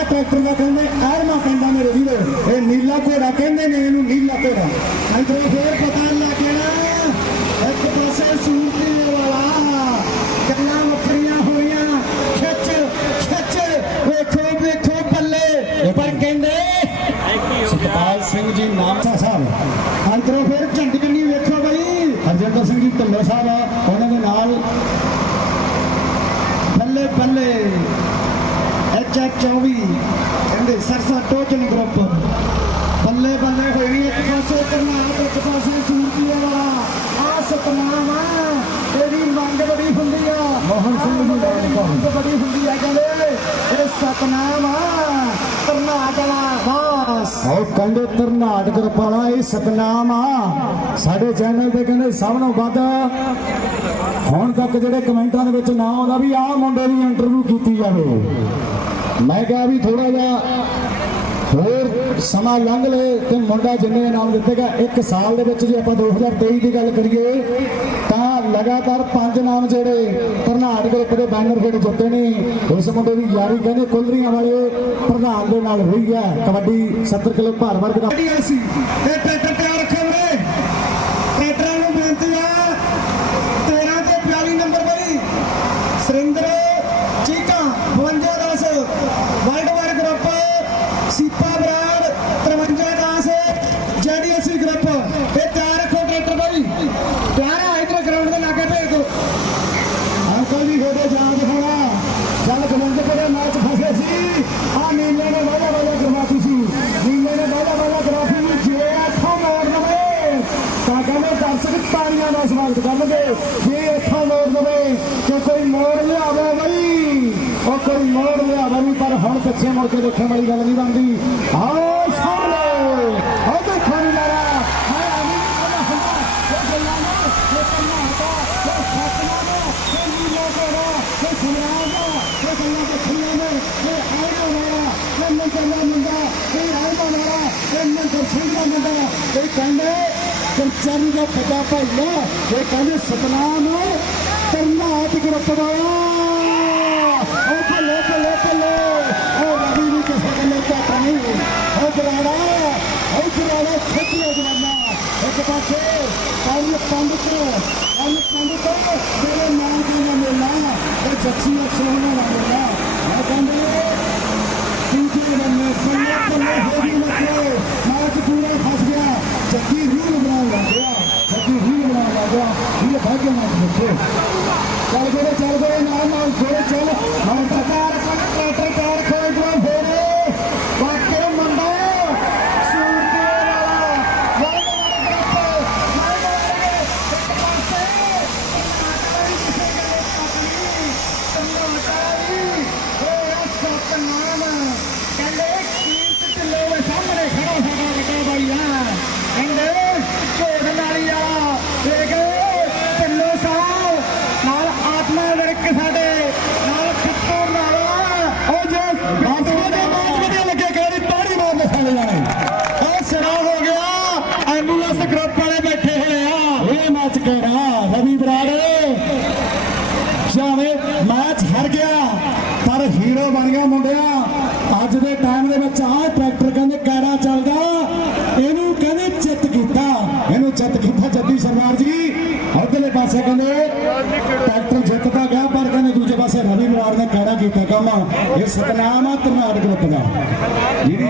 ਆਹ ਟਰੈਕਟਰ ਦਾ ਕਹਿੰਦੇ ਐਰਮਾ ਕਹਿੰਦਾ ਮੇਰੇ ਵੀਰੋ। ਇਹ ਨੀਲਾ ਘੋੜਾ ਕਹਿੰਦੇ ਨੇ ਇਹਨੂੰ ਨੀਲਾ ਘੋੜਾ। ਅੰਦਰੋਂ ਫੇਰ ਪਤਾ ਲੱਗ ਜਾਣਾ ਇੱਕ ਪਾਸੇ ਸੂਰਤੀ ਵਾਲਾ। ਗੱਲਾਂ ਵੱਖਰੀਆਂ ਹੋਈਆਂ। ਖਿੱਚ ਖਿੱਚ। ਵੇਖੋ ਵੇਖੋ ਬੱਲੇ ਪਰ ਕਹਿੰਦੇ ਸਤਪਾਲ ਸਿੰਘ ਜੀ ਨਾਮਸਾ ਸਾਹਿਬ ਅੰਦਰੋਂ ਫਿਰ ਝੰਡੀ ਕੰਨੀ ਵੇਖੋ ਬਈ। ਹਰਜਿੰਦਰ ਸਿੰਘ ਜੀ ਢਿੱਲੋਂ ਸਾਹਿਬ ਆ, ਉਹਨਾਂ ਦੇ ਨਾਲ ਬੱਲੇ ਬੱਲੇ ਐਚ 24 ਕਹਿੰਦੇ ਸਰਸਾ ਟੋਚਨ ਗਰੁੱਪ ਬੱਲੇ ਬੱਲੇ ਹੋਈ ਇੱਕ ਪਾਸੇ ਕਰਨਾਲ ਇੱਕ ਪਾਸੇ ਸੂਰਤੀਆ ਵਾਲਾ। ਆ ਸਤਨਾਮ ਆ ਤੇਰੀ ਮੰਗ ਬੜੀ ਹੁੰਦੀ ਆ। ਮੋਹਨ ਸਿੰਘ ਦੀ ਮੰਗ ਬੜੀ ਹੁੰਦੀ ਆ ਕਹਿੰਦੇ ਇਹ ਸਤਨਾਮ ਆ ਕਰਨਾਲ ਵਾਲਾ ਉਹ ਕਹਿੰਦੇ ਤਰਨਾਟ ਗਰੁੱਪ ਵਾਲਾ ਇਹ ਸਤਨਾਮ ਆ। ਸਾਡੇ ਚੈਨਲ ਤੇ ਕਹਿੰਦੇ ਸਭ ਨੂੰ ਵੱਧ ਹੁਣ ਤੱਕ ਜਿਹੜੇ ਕਮੈਂਟਾਂ ਦੇ ਵਿੱਚ ਨਾ ਆਉਂਦਾ ਵੀ ਆਹ ਮੁੰਡੇ ਦੀ ਇੰਟਰਵਿਊ ਕੀਤੀ ਜਾਵੇ। ਮੈਂ ਕਿਹਾ ਵੀ ਥੋੜਾ ਜਿਹਾ ਹੋਰ ਸਮਾਂ ਲੰਘ ਲੇ ਤੇ ਮੁੰਡਾ ਜਿੰਨੇ ਇਨਾਮ ਦਿੱਤੇਗਾ ਇੱਕ ਸਾਲ ਦੇ ਵਿੱਚ ਜੇ ਆਪਾਂ 2023 ਦੀ ਗੱਲ ਕਰੀਏ, ਤਾਂ ਲਗਾਤਾਰ ਪੰਜ ਨਾਮ ਜਿਹੜੇ ਪ੍ਰਧਾਨ ਗਰੁੱਪ ਦੇ ਬੈਨਰ ਜਿਹੜੇ ਜਿੱਤੇ ਨੇ ਇਸ ਮੁੰਡੇ ਦੀ ਯਾਰੀ ਕਹਿੰਦੇ ਕੁਲਰੀਆਂ ਵਾਲੇ ਪ੍ਰਧਾਨ ਦੇ ਨਾਲ ਹੋਈ ਹੈ, ਕਬੱਡੀ 70 ਕਿਲੋ ਭਾਰ ਵਰਗ ਦਾ। ਸੀ। ਤੇ ਟਰੈਕਟਰ ਤਿਆਰ ਰੱਖੋ ਵੀਰੇ ਟਰੈਕਟਰਾਂ ਨੂੰ ਬੇਨਤੀ ਆ 13 ਤੇ 42 ਨੰਬਰ ਬਈ Surinder Cheeka 5210 world war group Sipa Brar 5310 GDSC group ਇਹ ਤਿਆਰ ਰੱਖੋ ਟਰੈਕਟਰ ਬਈ ਤਿਆਰ ਆ ਇਧਰ ਗਰਾਊਂਡ ਦੇ ਲਾਗੇ ਭੇਜ ਦਿਓ ਅੰਕਲ ਜੀ ਹੋਦੇ ਜਾਣ ਦਿਖਾਉਣਾ ਚੱਲ ਗਵੰਦ ਕੋਲੇ ਮੈਚ ਫਸੇ ਸੀ ਆ ਨੀਲੇ ਨੇ ਵਾਲਾ ਵਾਲਾ ਕਰਵਾਤੀ ਸੀ ਨੀਲੇ ਨੇ ਵਾਲਾ ਵਾਲਾ ਕਰਵਾਤੀ ਸੀ ਜੇ ਇੱਥੋਂ ਮੋੜ ਦਵੇ ਤਾਂ ਕਹਿੰਦੇ ਦਰਸ਼ਕ ਤਾੜੀਆਂ ਦਾ ਸਵਾਗਤ ਕਰਨਗੇ ਜੇ ਇੱਥੋਂ ਮੋੜ ਦਵੇ ਤੇ ਕੋਈ ਮੋੜ ਲਿਆਵੇ ਬਈ। ਉਹ ਕੋਈ ਮੋੜ ਲਿਆਵੇ ਨਹੀਂ, ਪਰ ਹੁਣ ਪਿੱਛੇ ਮੁੜ ਕੇ ਦੇਖਣ ਵਾਲੀ ਗੱਲ ਨਹੀਂ ਬਣਦੀ। ਆਓ ਸਾਹਮਣੇ ਉਹ ਦੇਖੋ ਨੀ ਲਾਰਾ ਇਹ ਕੰਨਾ ਹਟਾ, ਇਹ ਮੰਦਰ ਸਿੰਘ ਦਾ ਮੁੰਡਾ। ਇਹ ਕਹਿੰਦੇ ਕੰਚਨ ਦਾ ਪਤਾ ਭਾਈਆ ਇਹ ਕਹਿੰਦੇ ਸਤਨਾਮ ਕਰਨਾਟ ਗਰੁੱਪ ਦਾ ਉਹ ਬੱਲੇ ਬੱਲੇ ਬੱਲੇ ਉਹ ਰਵੀ ਵੀ ਕਿਸੇ ਗੱਲੇ ਝਾਟਾ ਨਹੀਂ। ਉਹ ਜਲਾੜਾ ਉਹ ਜਲਾੜਾ ਖੱਟਿਆ ਜਵਾਨਾ। ਇੱਕ ਪਾਸੇ ਪੰਜ ਪੰਜ ਤੇ ਪੰਜ ਪੰਜ ਤੇ ਮੇਰੇ ਨਾਂ ਦੀ ਨਾ ਮੇਲਾ ਇਹ ਜੱਸੀ ਅਕਸੋਨਾ ਦਾ ਮੇਲਾ ਮੈਂ ਕਹਿੰਦੇ, ਤੀਜੇ ਬੰਨੇ ਸੰਨੇ ਬੰਨੇ ਹੋ ਗਈ ਮਤਲਬ ਪੂਰਾ ਫਸ ਗਿਆ ਜੱਗੀ ਰੀਲ ਬਣਾਉਣ ਲੱਗ ਗਿਆ ਜੱਗੀ ਰੀਲ ਬਣਾਉਣ ਲੱਗ ਗਿਆ ਇਹ ਭਾਗਿਆ ਮੈਚ ਦੇਖੋ ਚੱਲ ਗਏ ਚੱਲ ਗਏ ਨਾਲ ਨਾਲ ਥੋੜੇ ਚੱਲ ਹੁਣ ਪ੍ਰਕਾਰ ਟਰੈਕਟਰ ਕਾਰ ਖੋਲ ਦੋ ਫੇਰੇ ਵਾਕੇ ਮੰਦਾ ਸੂਰਤੇ ਵਾਲਾ ਵਾਲ ਵਾਲਾ ਗਰੁੱਪ ਮੈਂ ਮਾਰਗੇ ਇੱਕ ਪਾਸੇ ਨਾਟਾਰੀ ਕਿਸੇ ਗਲੇ ਪਤਨੀ ਨਾਟਾਰੀ ਓਏ ਸਤਨਾਮ ਕਹਿੰਦੇ ਕੀਰਤ ਢਿੱਲੋਂ ਦੇ ਸਾਹਮਣੇ ਖੜਾ ਸਾਡਾ ਵੱਡਾ ਬਾਈ ਆ ਕਹਿੰਦੇ ਝੋੜ ਨਾਲੀ ਆ ਦੇਖ ਢਿੱਲੋਂ ਸਾਹਿਬ ਨਾਲ ਆਤਮਾ ਵਿਰਕ ਸਾਡੇ ਨਾਲ ਖੱਤੋ ਨਾਲ ਉਹ ਜੇ ਬਾਸਕੋ ਦੇ ਬਹੁਤ ਵਧੀਆ ਲੱਗੇ ਕਹਿੰਦੀ ਤਾੜੀ ਮਾਰਨੇ ਸਾਡੇ ਉਹ ਸਿਰਾ ਹੋ ਗਿਆ। ਐਂਬੂਲੈਂਸ ਗਰੁੱਪ ਵਾਲੇ ਬੈਠੇ ਹੋਏ ਆ। ਇਹ ਮੈਚ ਕਿਹੜਾ? ਰਵੀ ਬਰਾੜੇ ਜਾਵੇ, ਮੈਚ ਹਾਰ ਗਿਆ, ਪਰ ਹੀਰੋ ਬਣ ਗਿਆ ਮੁੰਡਿਆ। ਅੱਜ ਦੇ ਟਾਈਮ ਦੇ ਵਿੱਚ ਆਹ ਟਰੈਕਟਰ ਕਹਿੰਦੇ ਕੈੜਾ ਚੱਲਦਾ। ਇਹਨੂੰ ਕਹਿੰਦੇ ਚਿੱਤ ਕੀਤਾ। ਇਹਨੂੰ ਚਿੱਤ ਕੀਤਾ ਜੱਦੀ ਸਰਦਾਰ ਜੀ ਉਧਰਲੇ ਪਾਸੇ ਕਹਿੰਦੇ ਟਰੈਕਟਰ ਜਿੱਤਦਾ ਗਿਆ ਪਰ ਕਹਿੰਦੇ ਦੂਜੇ ਪਾਸੇ ਰਵੀ ਬਰਾੜ ਨੇ ਕੈੜਾ ਕੀਤਾ ਕੰਮ ਇਹ ਸਤਨਾਮ ਆ ਕਰਨਾਟਕ ਗਰੁੱਪ ਦਾ ਜਿਹਦੀ